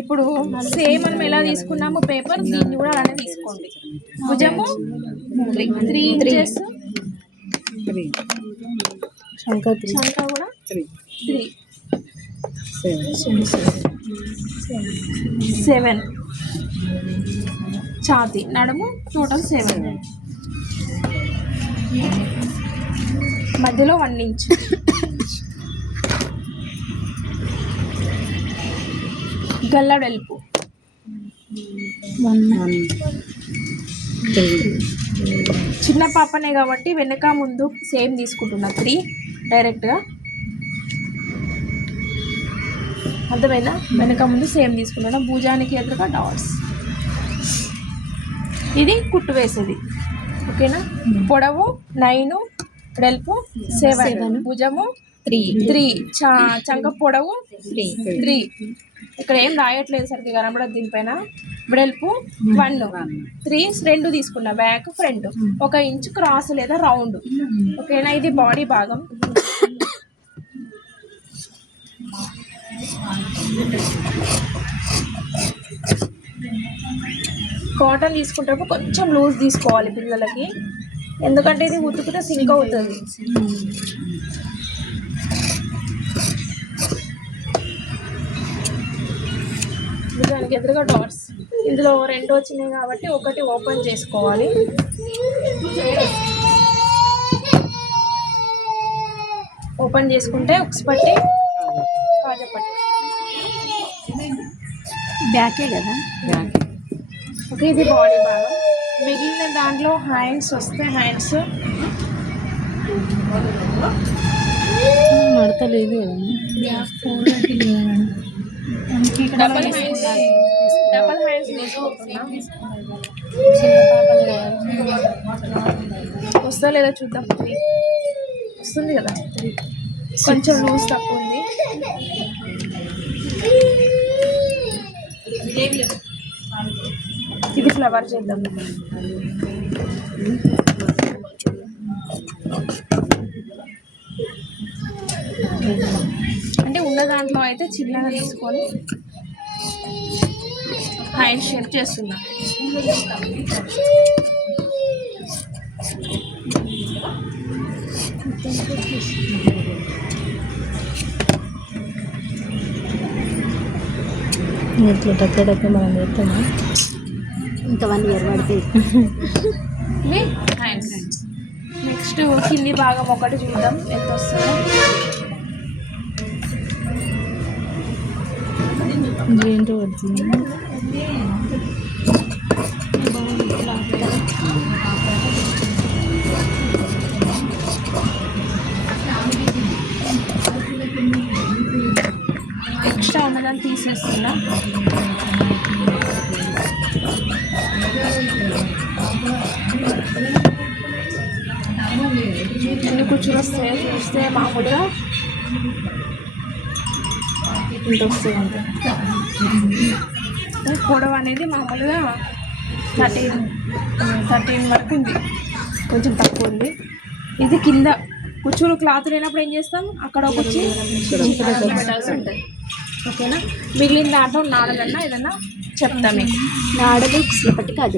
ఇప్పుడు సేమ్ మనం ఎలా తీసుకున్నాము పేపర్, దీన్ని కూడా అలానే తీసుకోండి. భుజము 3 ఇంచెస్, శంఖ కూడా 3, 7, ఛాతీ నడుము టోటల్ 7, మధ్యలో 1 ఇంచ్, గల్లడెల్పు 1, చిన్న పాపనే కాబట్టి వెనక ముందు సేమ్ తీసుకుంటున్నా 3 డైరెక్ట్గా. అర్థమైనా? వెనక ముందు సేమ్ తీసుకున్నాను. భుజానికి ఎదురుగా డాట్స్. ఇది కుట్టు వేసేది. ఓకేనా? పొడవు 9, డెల్పు 7, భుజము 3, చంక పొడవు 3. ఇక్కడ ఏం రాయట్లేదు, సరిగ్గా కనబడదు దీనిపైన. వెడల్పు 1, 3, 2 తీసుకున్నా, బ్యాక్ ఫ్రంట్ 1 ఇంచ్ క్రాస్ లేదా రౌండ్. ఓకేనా? ఇది బాడీ భాగం. కాటన్ తీసుకుంటప్పుడు కొంచెం లూజ్ తీసుకోవాలి పిల్లలకి, ఎందుకంటే ఇది ఉతుకుతే సింక్ అవుతుంది. దానికి ఎదురుగా డాట్స్. ఇందులో 2 వచ్చినాయి కాబట్టి 1 ఓపెన్ చేసుకోవాలి. ఓపెన్ చేసుకుంటే ఉక్స్ పట్టి, కాజా పట్టి, బ్యాకే కదా. ఓకే, ఇది బాడీ భాగం. మిగిలిన దాంట్లో హ్యాండ్స్ వస్తే హ్యాండ్స్ మడతలేదు డబల్ హ్యాండ్స్ తీసుకుంటున్నా. వస్తా లేదా చూద్దాం. వస్తుంది కదా, కొంచెం లూజ్ తక్కువ ఉంది. ఇది ఫ్లవర్ చేద్దాం. అంటే ఉన్న దాంట్లో అయితే చిన్నగా తీసుకొని హ్యాండ్ షేప్ చేస్తున్నా. ఇట్లా డక్క మనం చేస్తామా? ఇంకా 1 ఇయర్ పడుతుంది. హ్యాండ్స్. నెక్స్ట్ కింది భాగం ఒకటి చూద్దాం ఎంత వస్తుందో. ఏంటో పడుతుంది. ఎక్స్ట్రా ఉన్నదాన్ని తీసేస్తున్నా. ఎన్ని కూర్చుని వస్తాయో చూస్తే మామూలుగా ఇంత వస్తాయి. అంతే. పొడవు అనేది మామూలుగా 13 వరకు ఉంది, కొంచెం తక్కువ ఉంది. ఇది కింద కుచ్చులు క్లాత్ లేనప్పుడు ఏం చేస్తాం, అక్కడ వచ్చి పెట్టాల్సి ఉంటుంది. ఓకేనా? మిగిలిన దాంట్లో నాడలన్నా ఏదన్నా చెప్తామే. నాడలు పట్టి కాదు.